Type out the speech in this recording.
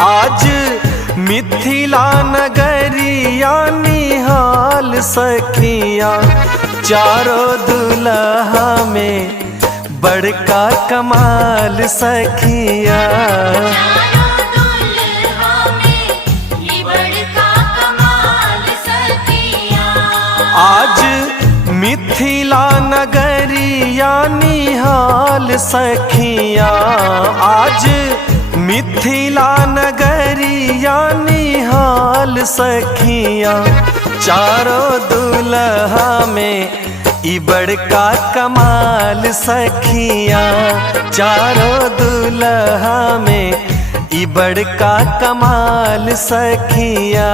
आज मिथिला नगरिया निहाल सखिया, चारों दुल्हा में बड़का कमाल सखिया। आज मिथिला नगरिया निहाल सखिया, आज मिथिला नगरिया निहाल सखिया, चारों दुल्हा में ई बड़का कमाल सखिया, चारों दुल्हा में ई बड़का कमाल सखिया।